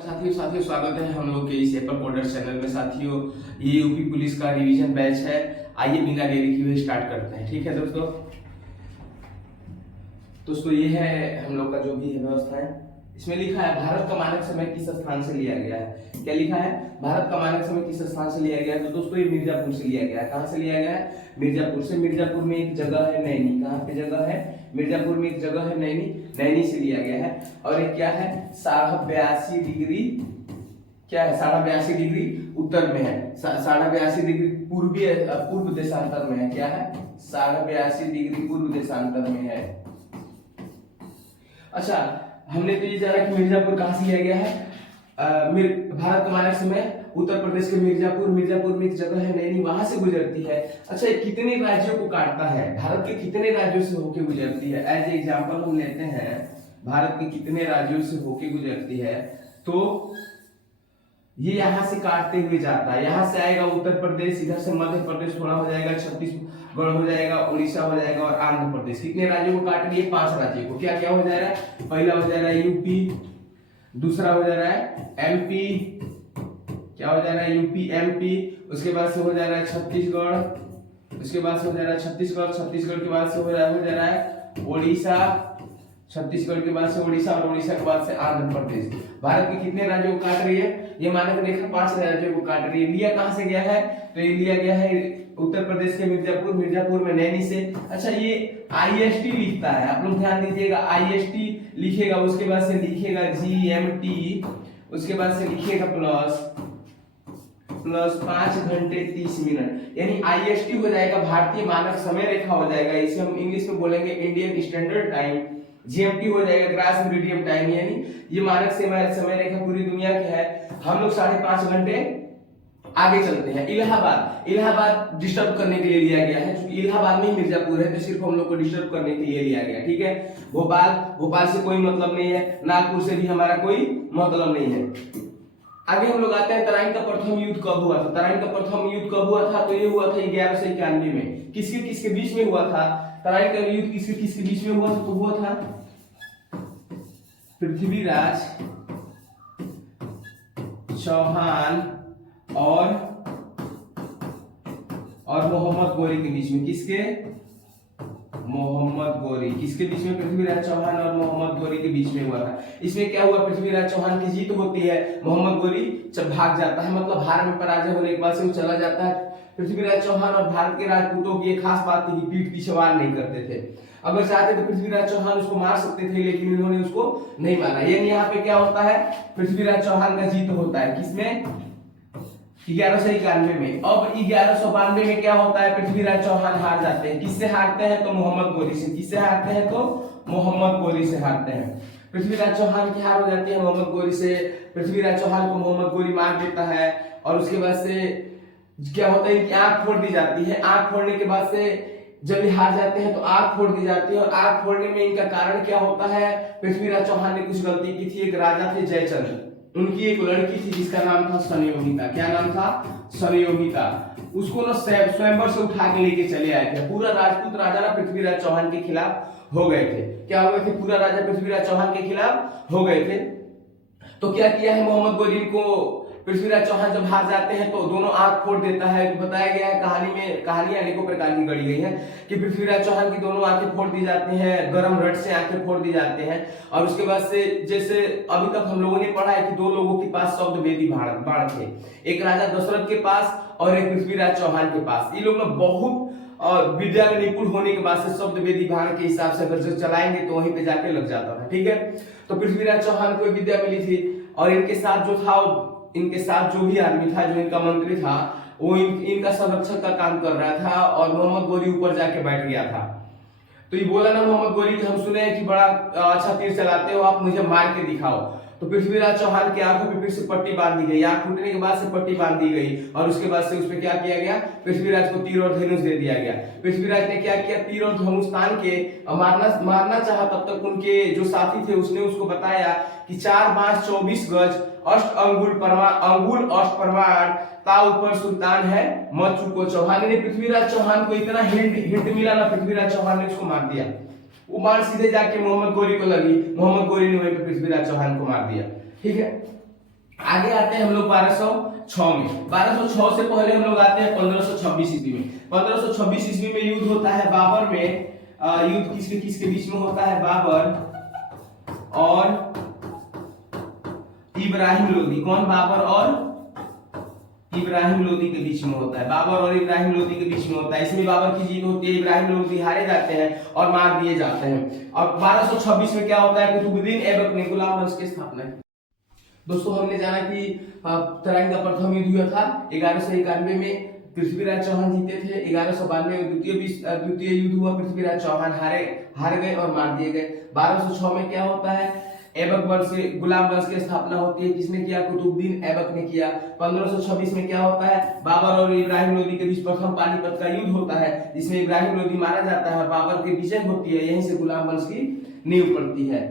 साथियों साथियों स्वागत है हम लोग के इस एप्पल कोडर्स चैनल में। साथियों, ये यूपी पुलिस का रिवीजन बैच है। आइए बिना देरी किए स्टार्ट करते हैं। ठीक है दोस्तों ये है हम लोग का जो भी है व्यवस्था है। इसमें लिखा है भारत का मानक समय किस स्थान से लिया गया है। क्या लिखा है? भारत का मानक समय किस स्थान से लिया गया है। तो दोस्तों ये मिर्जापुर से लिया गया है। कहाँ से लिया गया है? मिर्जापुर से। मिर्जापुर में एक जगह है नैनी। कहाँ पे जगह है? मिर्जापुर में एक जगह है नैनी, नैनी से लिया गया है। और एक क्या है? 82.5 डिग्री, क्या है? 82.5 डिग्री उत्तर में है। 82.5 डिग्री पूर्व देशांतर में है। क्या है? 82.5 डिग्री पूर्व देशांतर में है। अच्छा, हमने तो ये जाना कि मिर्जापुर कहाँ से लिया गया है। भारत का मानक समय उत्तर प्रदेश के मिर्जापुर में एक जगह है नैनी, वहां से गुजरती है। अच्छा, ये कितने राज्यों को काटता है? भारत के कितने राज्यों से होके गुजरती है? एज एग्जाम्पल हम लेते हैं भारत के कितने राज्यों से होके गुजरती है। तो ये यहाँ से काटते हुए जाता है। यहाँ से आएगा उत्तर प्रदेश, इधर से मध्य प्रदेश थोड़ा हो जाएगा, छत्तीसगढ़ हो जाएगा, उड़ीसा हो जाएगा और आंध्र प्रदेश। कितने राज्यों को काट रही है? 5 राज्यों को। क्या क्या हो जा रहा है? पहला हो जा रहा है यूपी, दूसरा हो जा रहा है एमपी, क्या हो जा रहा है? UP MP. उसके बाद से हो जा रहा है छत्तीसगढ़, उसके बाद से हो जा रहा है छत्तीसगढ़ के बाद से हो जा रहा है उड़ीसा, छत्तीसगढ़ के बाद से उड़ीसा और उड़ीसा के बाद से आंध्र प्रदेश। भारत के कितने राज्यों को काट रही है? ये मानक रेखा 5 राज्यों को काट रही है। लिया कहां से गया है? तो ये लिया गया है उत्तर प्रदेश के मिर्जापुर में नैनी से। अच्छा, ये आईएसटी लिखता है, आप लोग ध्यान दीजिएगा। आईएसटी लिखेगा, उसके बाद से लिखेगा जीएमटी, उसके बाद से लिखेगा प्लस 5 घंटे 30 मिनट, यानी आईएसटी हो जाएगा भारतीय मानक समय रेखा हो जाएगा। इसे हम इंग्लिश में बोलेंगे इंडियन स्टैंडर्ड टाइम। जीएमटी हो जाएगा ग्रास मीडियम टाइम, यानी ये मानक समय रेखा पूरी दुनिया की है। हम लोग 5.5 घंटे आगे चलते हैं। इलाहाबाद डिस्टर्ब करने के लिए लिया गया है, क्योंकि इलाहाबाद में ही मिर्जापुर है, तो सिर्फ हम लोग को डिस्टर्ब करने के लिए लिया गया। ठीक है। भोपाल से कोई मतलब नहीं है, नागपुर से भी हमारा कोई मतलब नहीं है। आगे हम लोग आते हैं तराइन का प्रथम युद्ध कब हुआ था। तराइन का प्रथम युद्ध कब हुआ था? तो ये हुआ था 1191 में। किसके बीच में हुआ था? तराइन का युद्ध किसके बीच में हुआ था? तो हुआ था पृथ्वीराज चौहान और मोहम्मद गोरी के बीच में। किसके? मोहम्मद गोरी। किसके बीच में? पृथ्वीराज चौहान और मोहम्मद गोरी के बीच में हुआ था। इसमें क्या हुआ? पृथ्वीराज चौहान की जीत होती है, मोहम्मद गोरी जब भाग जाता है, मतलब हार में पराजय होने के बाद से वो चला जाता है। पृथ्वीराज चौहान और भारत के राजपूतों की एक खास बात थी कि पीठ पीछे वार नहीं करते थे। अगर चाहते तो पृथ्वीराज चौहान उसको मार सकते थे, लेकिन इन्होंने उसको नहीं मारा। यानी यहाँ पे क्या होता है? पृथ्वीराज चौहान का जीत होता है। किसमें? 1191 में। अब 1192 में क्या होता है? पृथ्वीराज चौहान हार जाते हैं। किससे हारते हैं? तो मोहम्मद गोरी से। किससे हारते हैं? तो मोहम्मद गोरी से हारते हैं। पृथ्वीराज चौहान की हार हो जाती है मोहम्मद गोरी से। पृथ्वीराज चौहान को मोहम्मद गोरी मार देता है और उसके बाद से क्या होता है कि आंख फोड़ दी जाती है। आंख फोड़ने के बाद से जब ये हार जाते हैं तो आंख फोड़ दी जाती है। और आंख फोड़ने में इनका कारण क्या होता है? पृथ्वीराज चौहान ने कुछ गलती की थी। एक राजा थे जयचंद्र, उनकी एक लड़की थी जिसका नाम था संयोगिता। क्या नाम था? संयोगिता। उसको ना स्वयंवर से उठा के लेके चले आए थे। पूरा राजपूत राजा ना पृथ्वीराज चौहान के खिलाफ हो गए थे। क्या हो गए थे? पूरा राजा पृथ्वीराज चौहान के खिलाफ हो गए थे। तो क्या किया है मोहम्मद गोरी को? पृथ्वीराज चौहान जब हार जाते हैं तो दोनों आंख फोड़ देता है। तो बताया गया है कहानी में, कहानियां अनेकों प्रकार की गढ़ी गई है कि पृथ्वीराज चौहान की दोनों आंखें फोड़ दी जाती हैं, गरम रड से आंखें फोड़ दी जाते हैं। और उसके बाद से जैसे अभी तक हम लोगों ने पढ़ा है कि 2 लोगों के पास शब्द वेदी बाण थे, एक राजा दशरथ के पास और एक पृथ्वीराज चौहान के पास। ये लोग ना बहुत विद्या में निपुण होने के बाद से शब्द वेदी भाण के हिसाब से अगर जो चलाएंगे तो वहीं पे जाके लग जाता था। ठीक है। तो पृथ्वीराज चौहान को विद्या मिली थी और इनके साथ जो भी आदमी था, जो इनका मंत्री था, वो इनका संरक्षक का काम कर रहा था और मोहम्मद गोरी ऊपर जाके बैठ गया था। तो ये बोला ना मोहम्मद गोरी कि हम सुने कि बड़ा अच्छा तीर चलाते हो, आप मुझे मार के दिखाओ। तो पृथ्वीराज चौहान की आंखों पे फिर से पट्टी बांध दी गई। आंख फूटने के बाद से पट्टी बांध दी गई और उसके बाद से उस पे क्या किया गया? पृथ्वीराज को तीर और धनुष दे दिया गया। पृथ्वीराज ने क्या किया? तीर और धनुष तान के मारना चाहा। तब तक उनके जो साथी थे उसने उसको बताया कि 4 बांस 24 गज अष्ट अंगुल अष्ट प्रमाण ता ऊपर सुल्तान है मत चुको। चौहान ने पृथ्वीराज चौहान को इतना हिंट मिला ना, पृथ्वीराज चौहान ने उसको मार दिया। वो बाण सीधे जाके मोहम्मद गोरी को लगी, मोहम्मद गोरी ने वहीं पे पृथ्वीराज चौहान को मार दिया। ठीक है। आगे आते हैं हम लोग 1206 में। 1206 से पहले हम लोग आते हैं 1526 ईस्वी में। 1526 ईस्वी में युद्ध होता है बाबर में। युद्ध किसके किसके बीच में होता है? बाबर और इब्राहिम लोदी। कौन? बाबर और इब्राहिम लोदी के बीच में होता है। बाबर और इब्राहिम लोदी के बीच में होता है। इसमें बाबर की जीत होती है, इब्राहिम लोदी हारे जाते हैं और मार दिए जाते हैं। और 1226 में क्या होता है? कुतुबुद्दीन ऐबक ने गुलाम वंश की स्थापना की। दोस्तों हमने जाना कि तराइन का प्रथम युद्ध हुआ था 1191 में। पृथ्वीराज चौहान जीते थे। 1192 में द्वितीय युद्ध हुआ। पृथ्वीराज चौहान हार गए और मार दिए गए। 1206 में क्या होता है? ऐबक वंश के गुलाम वंश की स्थापना होती है। किसने किया? कुतुबुद्दीन ऐबक ने किया। 1526 में क्या होता है? बाबर और इब्राहिम लोदी के बीच प्रथम पानीपत का युद्ध होता है, जिसमें इब्राहिम लोदी मारा जाता है, बाबर की विजय होती है। यहीं से गुलाम वंश की नींव पड़ती है।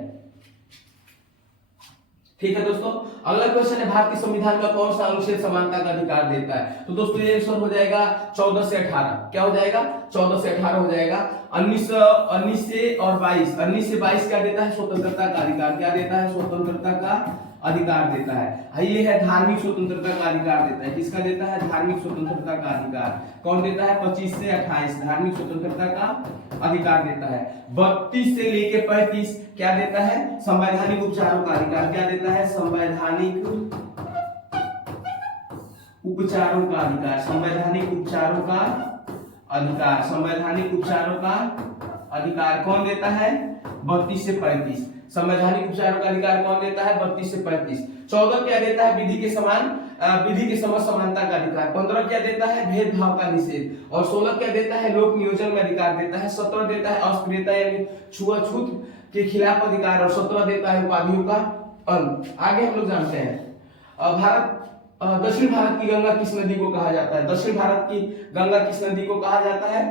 ठीक है दोस्तों, अगला क्वेश्चन है भारतीय संविधान का कौन सा अनुच्छेद समानता का अधिकार देता है? तो दोस्तों ये आंसर हो जाएगा 14 से 18। क्या हो जाएगा? 14 से 18 हो जाएगा। 19 से और 22, 19 से 22 क्या देता है? स्वतंत्रता का अधिकार। क्या देता है? स्वतंत्रता का अधिकार देता है। ये है धार्मिक स्वतंत्रता का अधिकार देता है। किसका देता है? धार्मिक स्वतंत्रता का अधिकार। कौन देता है? 25 से 28 धार्मिक स्वतंत्रता का अधिकार देता है। 32 से लेके 35 क्या देता है? संवैधानिक उपचारों का अधिकार। क्या देता है? संवैधानिक उपचारों का अधिकार। संवैधानिक उपचारों का अधिकार। संवैधानिक उपचारों का अधिकार कौन देता है? 32 से 35। संवैधानिक उपचारों का अधिकार कौन देता है? 32 से 35। 14 क्या देता है? विधि के समक्ष समानता का अधिकार। 15 क्या देता है? भेदभाव का निषेध। और 16 क्या देता है? लोक नियोजन में अधिकार देता है। 17 देता है अस्पृश्यता यानी छुआछूत के खिलाफ अधिकार। और 17 देता है उपाधियों का अंत। आगे हम लोग जानते हैं दक्षिण भारत की गंगा किस नदी को कहा जाता है? दक्षिण भारत की गंगा किस नदी को कहा जाता है?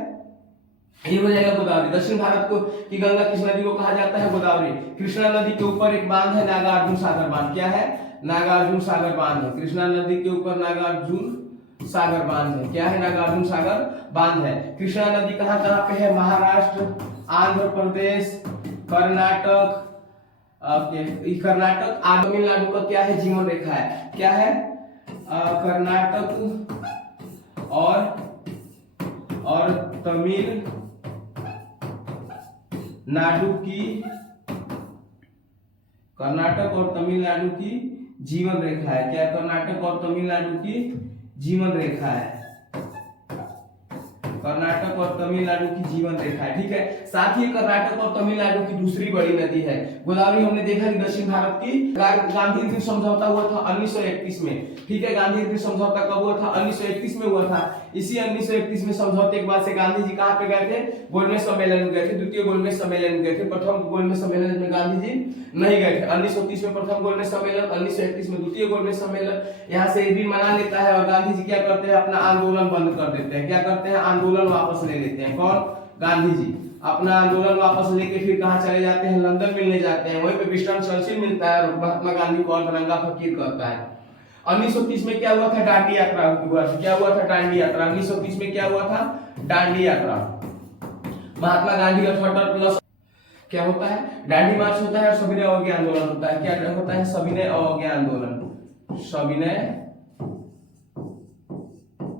ये हो जाएगा गोदावरी। दक्षिण भारत को की गंगा किस नदी को कहा जाता है? गोदावरी। कृष्णा नदी के ऊपर एक बांध है, नागार्जुन सागर बांध। क्या है? नागार्जुन सागर बांध है। कृष्णा नदी के ऊपर नागार्जुन सागर बांध है। क्या है? नागार्जुन सागर बांध है। कृष्णा नदी कहाँ कहाँ पे है? महाराष्ट्र, आंध्र प्रदेश, कर्नाटक, कर्नाटक। तमिलनाडु का क्या है? जीवन रेखा है। क्या है? कर्नाटक और तमिल नाडु की, कर्नाटक और तमिलनाडु की जीवन रेखा है। क्या? कर्नाटक और तमिलनाडु की जीवन रेखा है। कर्नाटक और तमिलनाडु की जीवन रेखा है। ठीक है। साथ ही कर्नाटक और तमिलनाडु की दूसरी बड़ी नदी है गोदावरी। हमने देखा कि दक्षिण भारत की गांधी इर्विन समझौता हुआ था 1931 में। ठीक है। गांधी इर्विन समझौता कब हुआ था? 1931 में हुआ था। इसी 1931 में समझौते के बाद से गांधी जी कहां पे गए थे? गोलमेज सम्मेलन में गए थे। द्वितीय गोलमेज सम्मेलन में गए थे। प्रथम गोलमेज सम्मेलन में गांधी जी नहीं गए थे। 1930 में प्रथम गोलमेज सम्मेलन, 1931 में द्वितीय गोलमेज सम्मेलन। यहाँ से इर्विन मना लेता है और गांधी जी क्या करते हैं? अपना आंदोलन बंद कर देते हैं। क्या करते हैं? आंदोलन वापस ले लेते हैं। कौन? गांधी जी अपना आंदोलन वापस लेके फिर कहां चले जाते हैं? लंदन मिलने जाते हैं। वहीं पे विंस्टन चर्चिल मिलता है और महात्मा गांधी को अर्धनंगा फकीर कहता है। 1930 में क्या हुआ था? दांडी यात्रा हुआ था। क्या हुआ था? दांडी यात्रा। 1930 में क्या हुआ था? दांडी यात्रा। महात्मा गांधी का 78 प्लस क्या होता है? दांडी मार्च होता है और सविनय अवज्ञा आंदोलन होता है। क्या होता है? सविनय अवज्ञा आंदोलन। सविनय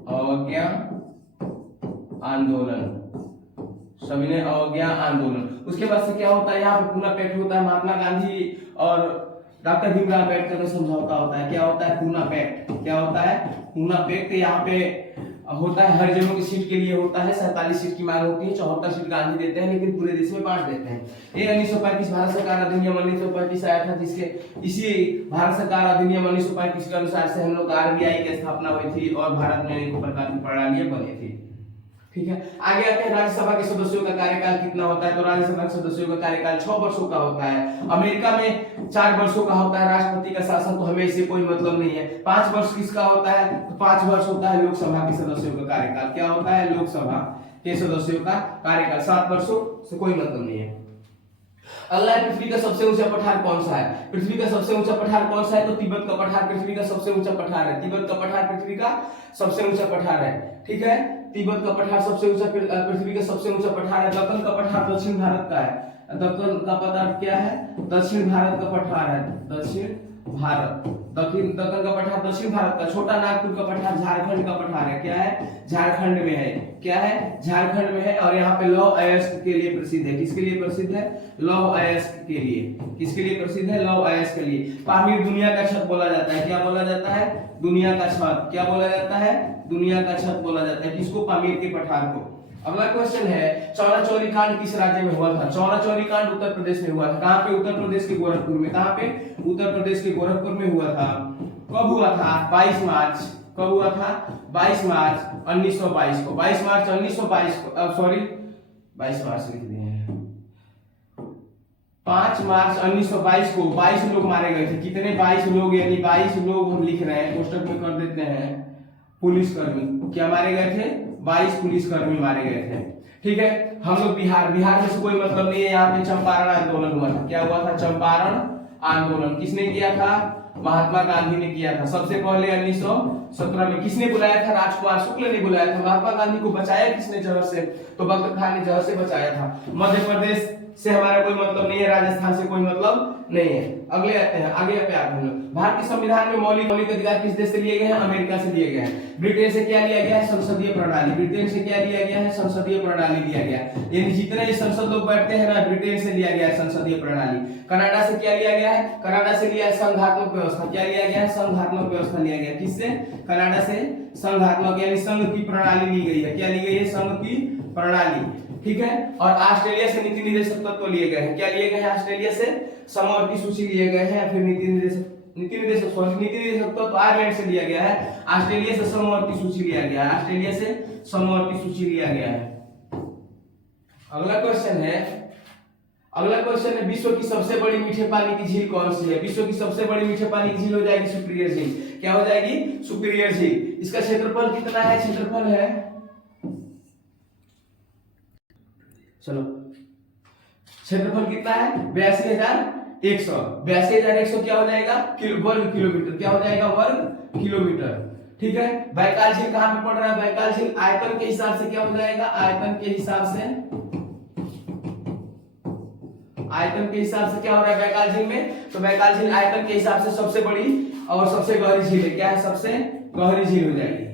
अवज्ञा आंदोलन। सविनय अवज्ञा आंदोलन। उसके बाद से क्या होता है? यहाँ पे पूना पैक्ट होता है। महात्मा गांधी और डॉक्टर भीमराव अम्बेडकर का समझौता होता है। क्या होता है? पूना पैक्ट। क्या होता है? पूना पैक्ट। यहाँ पे होता है हर जगह की सीट के लिए होता है। 47 सीट की मांग होती है। 74 सीट गांधी देते हैं, लेकिन पूरे देश में बांट देते हैं। ये 1935 भारत सरकार अधिनियम 1935 आया था, जिसके इसी भारत सरकार अधिनियम 1935 के अनुसार से हम लोग आरबीआई की स्थापना हुई थी और भारत में अनेक प्रकार की प्रणालियां बनी थी। ठीक है। आगे आते हैं राज्यसभा के सदस्यों का कार्यकाल कितना होता है? तो राज्यसभा के सदस्यों का कार्यकाल 6 वर्षों का होता है। अमेरिका में 4 वर्षों का होता है। राष्ट्रपति का शासन तो हमें इससे कोई मतलब नहीं है। 5 वर्ष किसका होता है? तो 5 वर्ष होता है लोकसभा के सदस्यों का कार्यकाल। क्या होता है? लोकसभा के सदस्यों का कार्यकाल। 7 वर्षों से कोई मतलब नहीं है। अगला है पृथ्वी का सबसे ऊंचा पठार कौन सा है? पृथ्वी का सबसे ऊंचा पठार कौन सा है? तो तिब्बत का पठार पृथ्वी का सबसे ऊंचा पठार है। तिब्बत का पठार पृथ्वी का सबसे ऊंचा पठार है। ठीक है। तिब्बत का पठार सबसे ऊंचा पृथ्वी का सबसे ऊंचा पठार है। दक्कन का पठार दक्षिण भारत का है। दक्कन का पठार क्या है? दक्षिण भारत का पठार है। दक्षिण भारत। दक्कन का पठार दक्षिण भारत का, छोटा नागपुर का पठार झारखंड का पठार है। क्या है? झारखंड में है। क्या है? झारखंड में है। और यहाँ पे लौह अयस्क के लिए प्रसिद्ध है। किसके लिए प्रसिद्ध है? लौह अयस्क के लिए। किसके लिए प्रसिद्ध है? लौह अयस्क के लिए। पामीर दुनिया का छत बोला जाता है। क्या बोला जाता है? दुनिया का छत। क्या बोला जाता है? दुनिया का छत बोला जाता है। किसको? पामीर के पठार को। अगला क्वेश्चन है, चौरा चौरी कांड किस राज्य में हुआ था? चौरा चौरी कांड उत्तर प्रदेश में हुआ था। कहाँ पे? उत्तर प्रदेश के गोरखपुर में। कहाँ पे? उत्तर प्रदेश के गोरखपुर में हुआ था। कब हुआ था? 22 मार्च। कब हुआ था? 22 मार्च 1922 को। 22 मार्च 1922 को, सॉरी 22 मार्च लिख दिए हैं, 5 मार्च 1922 को 22 लोग मारे गए थे। कितने? 22 लोग, यानी 22 लोग हम लिख रहे हैं, कोष्टक में कर देते हैं। पुलिसकर्मी क्या मारे गए थे? 22 पुलिसकर्मी मारे गए थे। ठीक है। हम लोग बिहार में से कोई मतलब नहीं है। यहाँ पे चंपारण आंदोलन हुआ था। क्या हुआ था? चंपारण आंदोलन। किसने किया था? महात्मा गांधी ने किया था। सबसे पहले 1917 में। किसने बुलाया था? राजकुमार शुक्ल ने बुलाया था। महात्मा गांधी को बचाया किसने जहर से? तो बख्तर खान ने जहर से बचाया था। मध्य प्रदेश से हमारा कोई मतलब नहीं है, राजस्थान से कोई मतलब नहीं है। अगले आते हैं, आगे पे आते हैं। भारतीय संविधान में मौलिक अधिकार किस देश से लिए गए हैं? अमेरिका से लिए गए हैं। ब्रिटेन से क्या लिया गया है? संसदीय प्रणाली। ब्रिटेन से क्या लिया गया है? संसदीय प्रणाली लिया गया। यानी जितने संसद लोग बैठते हैं ना, ब्रिटेन से लिया गया है संसदीय प्रणाली। कनाडा से क्या लिया गया है? कनाडा से लिया है संघात्मक व्यवस्था। क्या लिया गया है? संघात्मक व्यवस्था लिया गया। किससे? कनाडा से संघात्मक, यानी संघ की प्रणाली ली गई है। क्या ली गई है? संघ की प्रणाली। ठीक है। और ऑस्ट्रेलिया से नीति निर्देशक तत्व लिए गए हैं। क्या लिए गए हैं? ऑस्ट्रेलिया से समवर्ती सूची लिए गए हैं। फिर नीति निर्देशक तत्व आयरलैंड से लिया गया है। ऑस्ट्रेलिया से समवर्ती सूची लिया गया है। ऑस्ट्रेलिया से समवर्ती सूची लिया गया है। अगला क्वेश्चन है, विश्व की सबसे बड़ी मीठे पानी की झील कौन सी है? विश्व की सबसे बड़ी मीठे पानी की झील हो जाएगी सुपीरियर झील। क्या हो जाएगी? सुपीरियर झील। इसका क्षेत्रफल कितना है? क्षेत्रफल है, चलो क्षेत्रफल कितना है? 82,100। 82,100 क्या हो जाएगा? वर्ग किलोमीटर। क्या हो जाएगा? वर्ग किलोमीटर। ठीक है। बैकाल झील कहां पे पड़ रहा है? बैकाल झील आयतन के हिसाब से क्या हो जाएगा? आयतन के हिसाब से क्या हो रहा है बैकाल झील में? तो बैकाल झील आयतन के हिसाब से सबसे बड़ी और सबसे गहरी झील है। क्या है? सबसे गहरी झील हो जाएगी।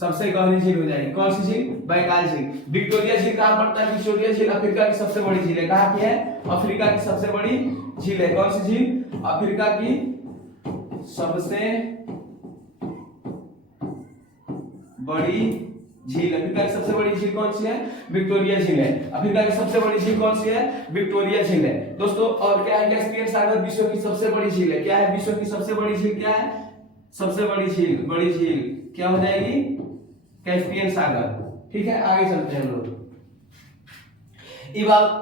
सबसे गहरी झील हो जाएगी। कौन सी झील? बैकाल झील। विक्टोरिया झील कहां पड़ता है? विक्टोरिया झील अफ्रीका की सबसे बड़ी झील है। कहां की है? अफ्रीका की सबसे बड़ी झील है। कौन सी झील? अफ्रीका की सबसे बड़ी झील। अफ्रीका की सबसे बड़ी झील कौन सी है? विक्टोरिया झील है। अफ्रीका की सबसे बड़ी झील कौन सी है? विक्टोरिया झील है। दोस्तों और क्या है? कैस्पियन सागर विश्व की सबसे बड़ी झील है। क्या है? विश्व की सबसे बड़ी झील क्या है? सबसे बड़ी झील, बड़ी झील क्या हो जाएगी? कैस्पियन सागर। ठीक है। आगे चलते हैं हम लोग।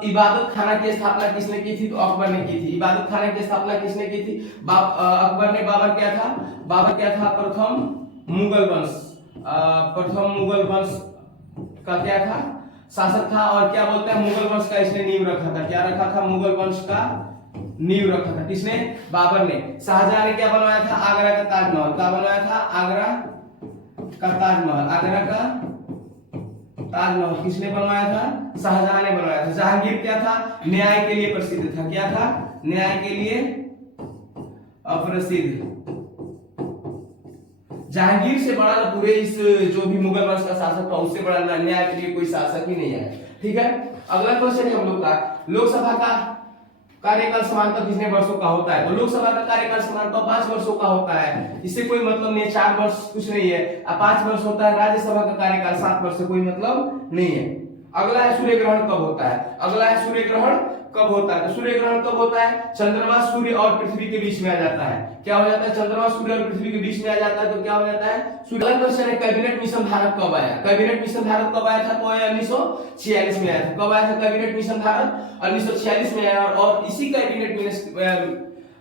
इबादत खाना की स्थापना किसने की थी? तो अकबर ने की थी। इबादत खाना की स्थापना किसने की थी? अकबर ने। बाबर क्या था? प्रथम मुगल वंश का क्या था? शासक था। और क्या बोलते हैं? मुगल वंश का इसने नींव रखा था। क्या रखा था? मुगल वंश का नींव रखा था। किसने? बाबर ने। शाहजहां ने क्या बनवाया था? आगरा का ताजमहल। क्या बनवाया था? आगरा का ताजमहल। आगरा का ताजमहल किसने बनवाया था? शाहजहां ने बनवाया था। जहांगीर क्या था? न्याय के लिए प्रसिद्ध था। क्या था? न्याय के लिए अप्रसिद्ध। जहांगीर से बड़ा ना पूरे इस जो भी मुगल वंश का शासक था उससे बड़ा ना न्याय के लिए कोई शासक ही नहीं है। ठीक है। अगला क्वेश्चन है हम लोग का, लोकसभा का कार्यकाल समानतः कितने वर्षों का होता है? तो लोकसभा का कार्यकाल समानतः 5 वर्षों का होता है। इससे कोई मतलब नहीं है। 4 वर्ष कुछ नहीं है, 5 वर्ष होता है। राज्यसभा का कार्यकाल 7 वर्ष से कोई मतलब नहीं है। अगला है सूर्य ग्रहण कब होता है? अगला है सूर्य ग्रहण कब होता है? तो सूर्य ग्रहण कब होता है? चंद्रमा सूर्य और पृथ्वी के बीच में आ जाता है। क्या हो जाता है? चंद्रमा सूर्य और पृथ्वी के बीच में आ जाता है। तो क्या हो जाता है? सूर्य। क्वेश्चन है, कैबिनेट मिशन भारत कब आया? कैबिनेट मिशन भारत कब आया था? तो 1946 में आया था। कब आया था कैबिनेट मिशन भारत? 1946 में आया। और इसी कैबिनेट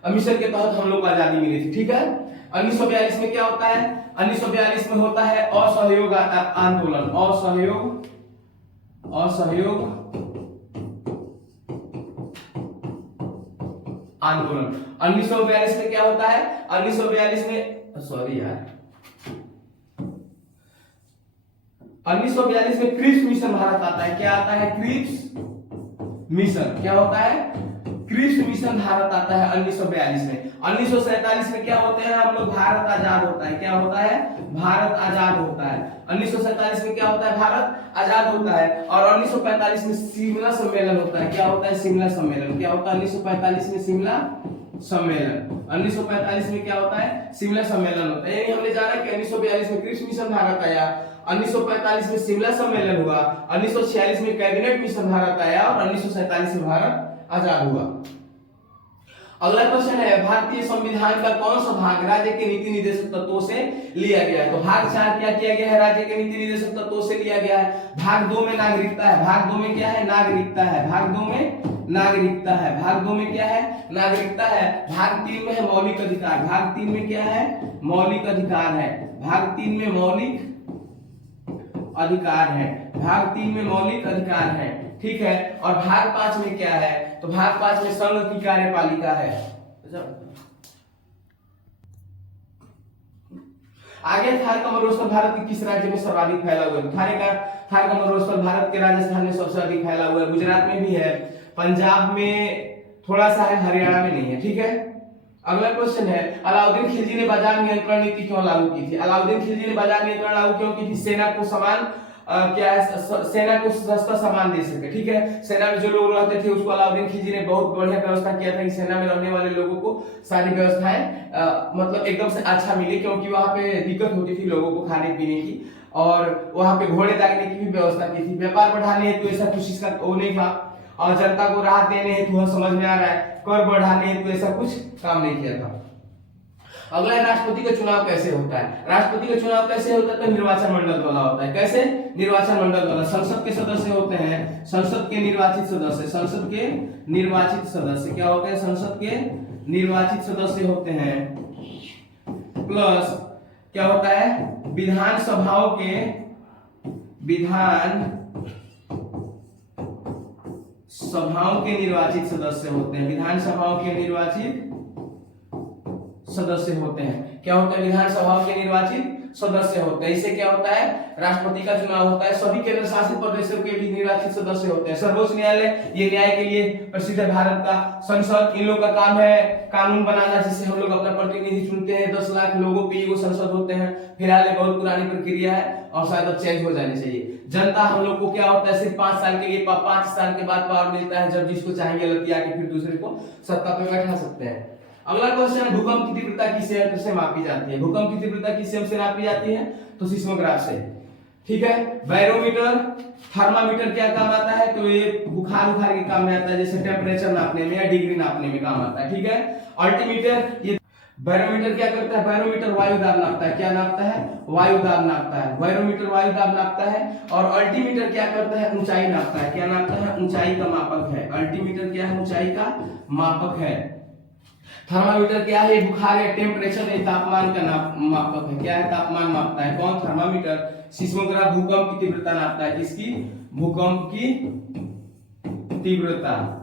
मिशन के तहत हम लोग को आजादी मिली थी। ठीक है। 1942 में क्या होता है? 1942 में होता है असहयोग आंदोलन। असहयोग आंदोलन। 1942 में क्या होता है? 1942 में, सॉरी यार, 1942 में क्रिप्स मिशन भारत आता है। क्या आता है? Cripps mission. क्या होता है? क्रिप्स मिशन भारत आता है 1942 में। 1947 में क्या होते हैं हम लोग, भारत आजाद होता है। क्या होता है, भारत आजाद होता है। 1947 में क्या होता है, भारत आजाद होता है। और 1945 में शिमला सम्मेलन होता है। क्या होता है, शिमला सम्मेलन। क्या होता है 1945 में, शिमला सम्मेलन। 1945 में क्या होता है, शिमला सम्मेलन होता है। यानी हमने जाना कि 1942 में क्रिप्स मिशन भारत आया, 1945 में शिमला सम्मेलन हुआ, 1946 में कैबिनेट मिशन भारत आया और 1947 में भारत आजाद हुआ। अगला क्वेश्चन है, भारतीय संविधान का कौन सा भाग राज्य के नीति निर्देशक तत्वों से लिया गया है? तो भाग 4 क्या किया गया है, राज्य के नीति निर्देशक तत्वों से लिया गया है। भाग 2 में नागरिकता है। भाग 2 में क्या है, नागरिकता है। भाग 2 में नागरिकता है। भाग 2 में क्या है, नागरिकता है। भाग 3 में है मौलिक अधिकार। भाग 3 में क्या है, मौलिक अधिकार है। भाग 3 में मौलिक अधिकार है। भाग 3 में मौलिक अधिकार है, ठीक है। और भाग 5 में क्या है, तो भाग 5 में संघ की कार्यपालिका है। आगे थार का मरुस्थल भारत के किस राज्य में सर्वाधिक फैला हुआ है? थार का मरुस्थल भारत के राजस्थान में सबसे अधिक फैला हुआ है। गुजरात में भी है, पंजाब में थोड़ा सा है, हरियाणा में नहीं है, ठीक है। अगला क्वेश्चन है, अलाउद्दीन खिलजी ने बाजार नियंत्रण नीति क्यों लागू की थी? अलाउद्दीन खिलजी ने बाजार नियंत्रण लागू क्यों की थी? सेना को समान क्या है, सेना को सस्ता सामान दे सके, ठीक है। सेना में जो लोग रहते थे उसको अलाउद्दीन खिलजी ने बहुत बढ़िया व्यवस्था किया था कि सेना में रहने वाले लोगों को सारी व्यवस्थाएं मतलब एकदम से अच्छा मिले, क्योंकि वहां पे दिक्कत होती थी लोगों को खाने पीने की, और वहां पे घोड़े दागने की भी व्यवस्था की थी। व्यापार बढ़ाने हेतु ऐसा कुछ इसका वो नहीं था, और जनता को राहत देने हेतु समझ में आ रहा है, कर बढ़ाने हेतु ऐसा कुछ काम नहीं किया था। अगला है, राष्ट्रपति का चुनाव कैसे होता है? राष्ट्रपति का चुनाव कैसे होता है, तो निर्वाचन मंडल द्वारा होता है। कैसे, निर्वाचन मंडल द्वारा। संसद के सदस्य होते हैं, संसद के निर्वाचित सदस्य। संसद के निर्वाचित सदस्य क्या होते हैं, संसद के निर्वाचित सदस्य होते हैं। प्लस क्या होता है, विधानसभाओं के निर्वाचित सदस्य होते हैं। विधानसभाओं के निर्वाचित सदस्य होते हैं। क्या होता है, विधानसभाओं के निर्वाचित सदस्य होते हैं। इससे क्या होता है, राष्ट्रपति का चुनाव होता है। सभी केंद्र शासित प्रदेशों के भी निर्वाचित सदस्य होते हैं। सर्वोच्च न्यायालय, ये न्याय के लिए प्रसिद्ध है भारत का। संसद, इन लोग का काम है कानून बनाना, जिससे हम लोग अपना प्रतिनिधि चुनते हैं। 10 लाख लोगों पे वो संसद होते हैं। फिलहाल ये बहुत पुरानी प्रक्रिया है और शायद अब चेंज हो जानी चाहिए। जनता हम लोग को क्या होता है, सिर्फ 5 साल के लिए, 5 साल के बाद पावर मिलता है, जब जिसको चाहेंगे लतिया के फिर दूसरे को सत्ता पे बैठा सकते हैं। अगला क्वेश्चन है, भूकंप की तीव्रता किस यंत्र से मापी जाती है? भूकंप की तीव्रता किस यंत्र से मापी जाती है, तो सिस्मोग्राफ से, ठीक है। बैरोमीटर, थर्मामीटर क्या काम आता है, तो ये बुखार के काम में आता है, जैसे टेम्परेचर नापने में या डिग्री नापने में काम आता है, ठीक है। अल्टीमीटर, ये बैरोमीटर क्या करता है, बैरोमीटर वायु दाब नापता है। क्या नापता है, वायु दाब नापता है। बैरोमीटर वायु दाब नापता है। और अल्टीमीटर क्या करता है, ऊंचाई नापता है। क्या नापता है, ऊंचाई का मापक है। अल्टीमीटर क्या है, ऊंचाई का मापक है। थर्मामीटर क्या है, बुखार या टेम्परेचर या तापमान का मापक है। क्या है, तापमान मापता है कौन, थर्मामीटर। सिस्मोग्राफ भूकंप की तीव्रता नापता है। किसकी, भूकंप की तीव्रता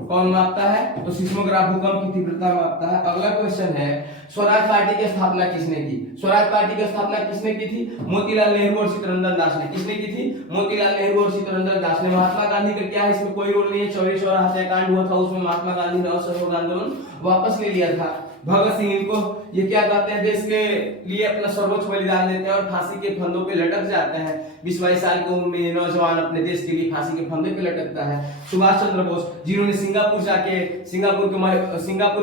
कौन मापता है, तो सिस्मोग्राफ भूकंप की तीव्रता मापता है। अगला क्वेश्चन है, स्वराज पार्टी की स्थापना किसने की? स्वराज पार्टी की स्थापना किसने की थी? मोतीलाल नेहरू और चित्तरंजन दास ने। किसने की थी, मोतीलाल नेहरू और चित्तरंजन दास ने। महात्मा गांधी का क्या है, इसमें कोई रोल नहीं है। चौरी चौरा हत्याकांड हुआ था, उसमें महात्मा गांधी ने असहयोग आंदोलन वापस ले लिया था। भगत सिंह, इनको ये क्या कहते हैं, देश के लिए अपना सर्वोच्च बलिदान देते हैं और फांसी के फंदों पे लटक जाते हैं। 20-22 साल की उम्र में नौजवान अपने देश के लिए फांसी के फंदे पे लटकता है। सुभाष चंद्र बोस, जिन्होंने सिंगापुर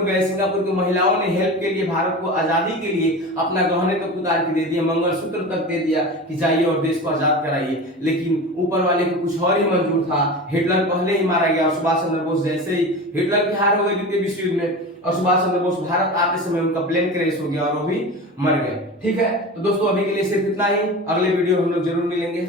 गए, सिंगापुर की महिलाओं ने हेल्प के लिए, भारत को आजादी के लिए अपना गहने तक उतार के दे दिए, मंगलसूत्र तक दे दिया कि जाइए और देश को आजाद कराइए। लेकिन ऊपर वाले को कुछ और ही मंजूर था। हिटलर पहले ही मारा गया और सुभाष चंद्र बोस जैसे ही, हिटलर की हार हो गई द्वितीय विश्व युद्ध में और सुभाष चंद्र बोस भारत आते समय उनका प्लेन क्रैश हो गया और वो भी मर गए, ठीक है। तो दोस्तों अभी के लिए सिर्फ इतना ही, अगले वीडियो हम लोग जरूर मिलेंगे।